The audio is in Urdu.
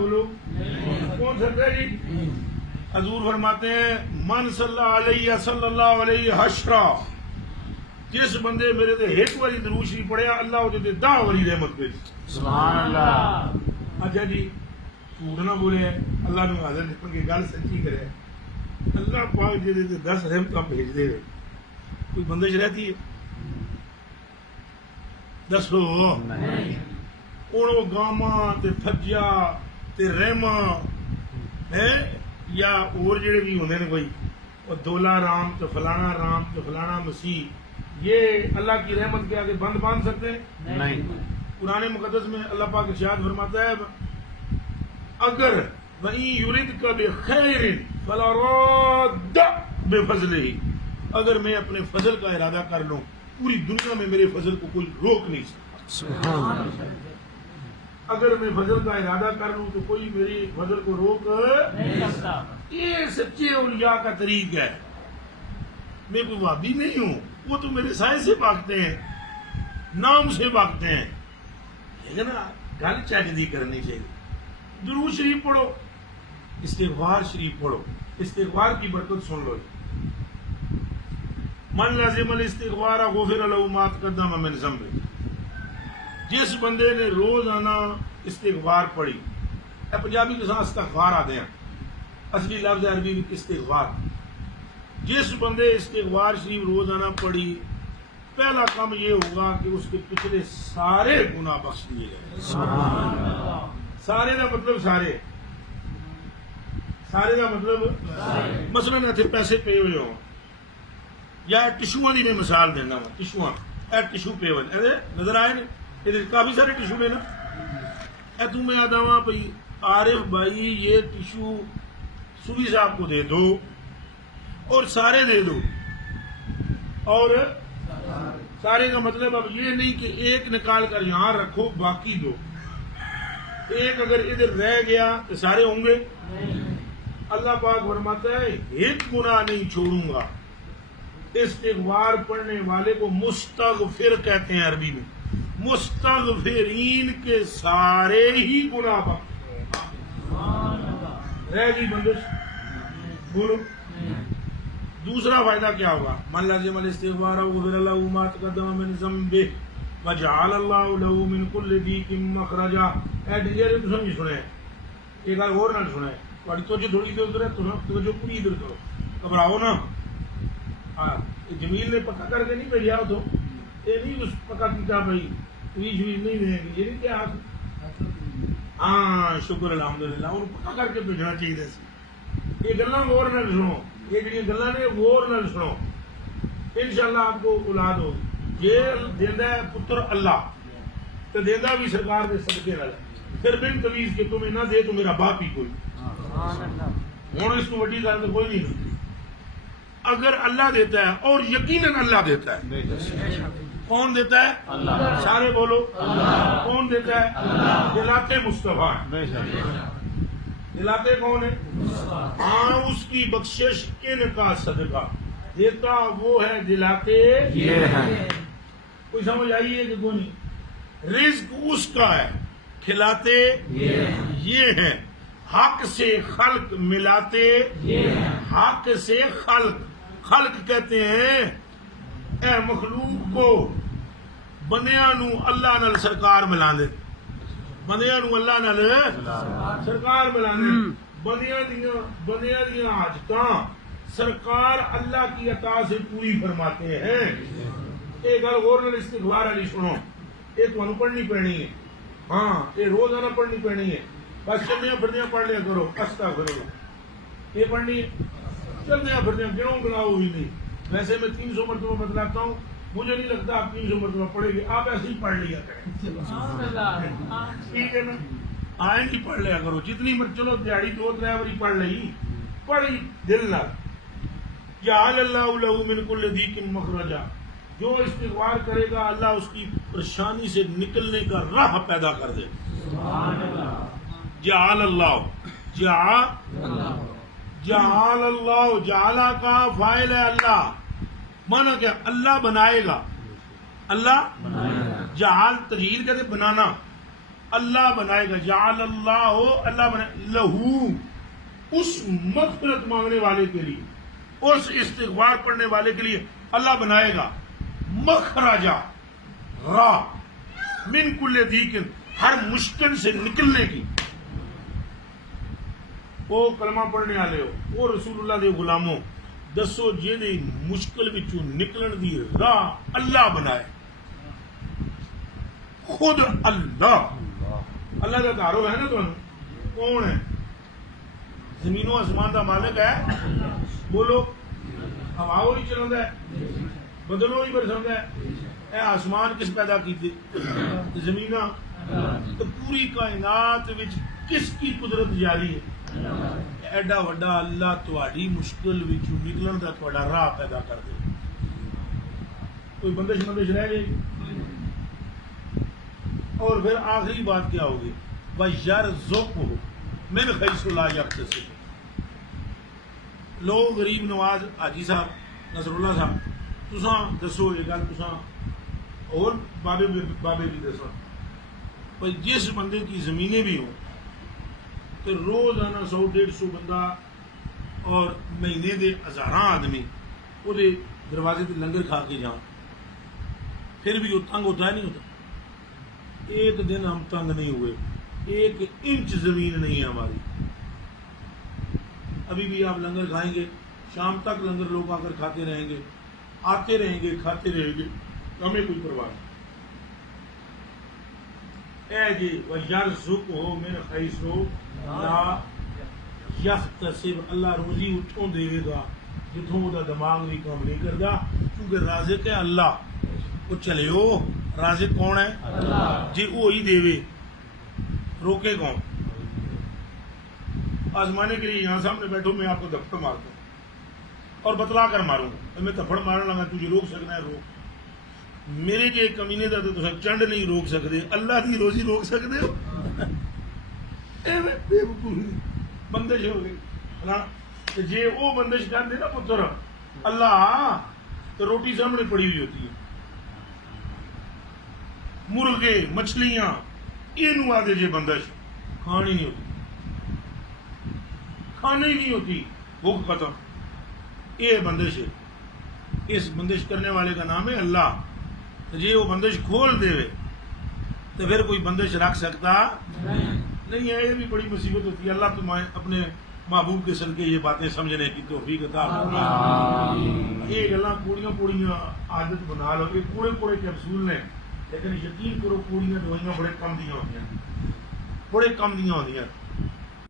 بولو کون سکتا ہے جی؟ حضور فرماتے ہیں من صلی اللہ علیہ حشرا، جس بندے میرے تے ایک باری درود شریف پڑھیا اللہ وہ 10 باری رحمت بھیج. سبحان اللہ. اچھا جی جھوٹ نہ بولے اللہ نے حاضر نکل کے گل سچی کرے. اللہ پاک جی 10 رحمتاں بھیج دے کوئی بندش رہتی ہے؟ دسو ہوں وہ گاواں تے تھجا تے رحما ہے یا اور جڑے بھی ہوندے نے کوئی وہ دولا رام تو فلانا مسیح، یہ اللہ کی رحمت کے آگے بند باندھ سکتے ہیں؟ نہیں. قرآن مقدس میں اللہ پاک ارشاد فرماتا ہے اگر وَإِن يُرِدْكَ بِخَيْرٍ فَلَا رَادَّ بِفَضْلِهِ، اگر میں اپنے فضل کا ارادہ کر لوں پوری دنیا میں میرے فضل کو کوئی روک نہیں سکتا. سبحان اللہ. اگر میں فضل کا ارادہ کر لوں تو کوئی میری فضل کو روک نہیں سکتا. یہ سچے اولیاء کا طریقہ ہے. میں کوئی وہابی نہیں ہوں، وہ تو میرے سائے سے بھاگتے ہیں، نام سے بھاگتے ہیں. لیکن نا گل چیک کرنی چاہیے. درود شریف پڑھو، استغفار شریف پڑھو، استغفار کی برکت سن لو. من لازم الاستغفار غفر له ما تقدم من ذنبه، جس بندے نے روزانہ استغفار پڑھی، اے پنجابی کے ساتھ استغفار آتے ہیں، اصلی لفظ عربی میں استغفار. جس بندے استغفار شریف روزانہ پڑھی پہلا کام یہ ہوگا کہ اس کے پچھلے سارے گناہ بخش دیے گئے. سبحان اللہ. سارے کا مطلب سارے کا مطلب مثلا اتنے پیسے پے ہوئے ہو یا ٹشواں کی میں مثال دینا وا. ٹشواں اے ٹشو پے ہوئے نظر آئے نے، یہ کافی سارے ٹشو نے نا. اے تم میں آتا ہوں بھائی عارف بھائی یہ ٹشو سوری صاحب کو دے دو اور سارے دے دو. اور سارے کا مطلب اب یہ نہیں کہ ایک نکال کر یہاں رکھو باقی دو. ایک اگر ادھر رہ گیا تو سارے ہوں گے. اللہ پاک فرماتا ہے ایک گناہ نہیں چھوڑوں گا. استغفار پڑھنے والے کو مستغفر کہتے ہیں عربی میں. مستغفرین کے سارے ہی گناہ رہ گئی بندش. بولو دوسرا فائدہ کیا ہوگا؟ من لازم الاستغفار غفر له ما تقدم من ذنبه وجعل الله له من كل ضيق مخرجا. اے ڈیئر تم نہیں سنے ایک بار اور نہ سنے تھوڑی توجہ تھوڑی ادھر ادھر ہے توجہ پوری ادھر کرو. گھبراؤ نا. جمیل نے پکا کر کے نہیں بھیجا تو یہ نہیں اس پکا کیتا بھائی کوئی جمیل نہیں دیں گے یہ نہیں کیا. ہاں شکر الحمدللہ ان پکا کر کے بھیجنا چاہیے. یہ گلاں غور نہ سنو، یہ جڑی گلاں نے غور نہ سنو. انشاءاللہ آپ کو اولاد ہوگی. یہ دیندا ہے پتر اللہ تو دیندا بھی سرکار کے صدقے نال. پھر بن تویز کہ تمہیں نہ دے تو میرا باپ ہی کوئی. ہوں اس کو وڈی گل تو کوئی نہیں. اگر اللہ دیتا ہے اور یقیناً اللہ دیتا ہے. کون دیتا ہے؟ اللہ. سارے بولو اللہ. کون دیتا ہے؟ اللہ. دلاتے مصطفیٰ دلاتے کون ہے؟ ہاں اس کی بخشش ان کا صدقہ. دیتا وہ ہے دلاتے یہ ہے. کوئی سمجھ آئی ہے کہ کوئی نہیں؟ رزق اس کا ہے کھلاتے یہ ہے. حق سے خلق ملاتے حق سے خلق کہتے ہیں اے مخلوق کو بندیاں نو اللہ نال سرکار ملا دے. بندیاں نو اللہ نال سرکار ملا دے. بندیاں دیاں حاجتاں سرکار اللہ کی عطا سے پوری فرماتے ہیں. ایک گل غور نال استغفار علی سنو، یہ تمہیں پڑھنی پڑنی ہے. ہاں یہ روزانہ پڑھنی پڑنی ہے. بس چلدیاں پھردیاں پڑھ لیا کرو. استغفراللہ یہ پڑھنی ہے. چلدیاں پھردیاں گنو گناؤ ہی نہیں. ویسے میں 300 مرتبہ بتلاتا ہوں، مجھے نہیں لگتا آپ 300 مرتبہ پڑھیں گے. آپ ایسے ہی پڑھ لیا کریں. ٹھیک ہے نا؟ آئیں ہی پڑھ لیا کرو جتنی چلو دیہڑی 2-3 باری پڑھ لئی پڑھی دل نہ. جعل اللہ له من كل ضيق مخرجا. جو استغفار کرے گا اللہ اس کی پریشانی سے نکلنے کا راہ پیدا کر دے. جعل اللہ جعل اللہ جعلہ کا فاعل ہے اللہ. مانا کیا؟ اللہ بنائے گا. اللہ جعل تجہیل کہتے بنانا. اللہ بنائے گا. جعل اللہ اللہ بنائے لہو اس مغفرت مانگنے والے کے لیے, اس استغفار پڑھنے والے کے لیے اللہ بنائے گا مخرجا راہ من کل ضیق ہر مشکل سے نکلنے کی. وہ کلمہ پڑھنے والے ہو, وہ رسول اللہ دے غلاموں, دسو جی مشکل وچوں نکلن دی راہ اللہ بنائے, خود اللہ. اللہ کا تعارف ہے نا تمہیں, کون ہے؟ زمین و آسمان کا مالک ہے. بولو, ہوا نہیں چلا ہے, بدلو نہیں برسا ہے. اے آسمان کس پیدا کیتے؟ زمین. تو پوری کائنات وچ کس کی قدرت جاری ہے؟ ایڈا وڈا اللہ تہاڈی مشکل وچوں نکلن دا تہاڈا راہ پیدا کر دے. کوئی بندش رہ گئی. اور پھر آخری بات کیا ہوگی؟ وَيَرْزُقْهُ مِنْ حَيْثُ لَا يَحْتَسِبُ. لوگ غریب نواز حاجی صاحب نصر اللہ صاحب, تساں دسو یہ گل, تساں اور بابے بھی دسو بھائی, جس بندے کی زمینیں بھی ہوں تو روزانہ 100-150 بندہ اور مہینے دے ہزاراں آدمی وہ دروازے تے لنگر کھا کے جان, پھر بھی وہ تنگ ہوتا ہے نہیں ہوتا. ایک دن ہم تنگ نہیں ہوئے, 1 انچ زمین نہیں ہے ہماری. ابھی بھی آپ لنگر کھائیں گے, شام تک لنگر لوگ آ کر کھاتے رہیں گے, آتے رہیں گے, کھاتے رہیں گے, ہمیں کوئی پرواہ نہیں. اے جی وَيَرْزُقْهُ مِنْ حَيْثُ لَا يَحْتَسِبُ. اللہ روزی اتھوں دے گا جتوں وہ دماغ بھی کام نہیں کرتا, کیونکہ رازق ہے اللہ. وہ چلے ہو, رازق کون ہے؟ اللہ. جی وہی دے, روکے کون؟ آزمانے کے لیے یہاں سامنے بیٹھو, میں آپ کو دھپڑ مارتا ہوں اور بتلا کر ماروں گا. میں تھپڑ مارنے لگا, تجھے روک سکنا ہے روک. میرے کے کمینے کا تو تصا چنڈ نہیں روک سکتے, اللہ کی روزی روک سکتے ہو؟ بندش ہو گئی. جی وہ بندش کرتے نا پتر اللہ, تو روٹی سامنے پڑی ہوئی ہوتی ہے. مرغے مچھلیاں یہ آدھے جی بندش کھانی نہیں ہوتی, کھانی نہیں ہوتی, بھوک ختم. یہ بندش ہے. اس بندش کرنے والے کا نام ہے اللہ. جی وہ بندش کھول دے تو پھر کوئی بندش رکھ سکتا نہیں ہے. یہ بھی بڑی مصیبت ہوتی ہے. اللہ تمہیں اپنے محبوب کے صدقے یہ باتیں سمجھنے کی توفیق عطا فرمائے. یہ گلاں کوڑیاں عادت بنا لو, یہ کوڑے کیپسول نے, لیکن یقین کرو کوڑیاں دوائیاں بڑے کم دیا ہوتی ہیں, بڑے کم دیا ہوتی ہیں.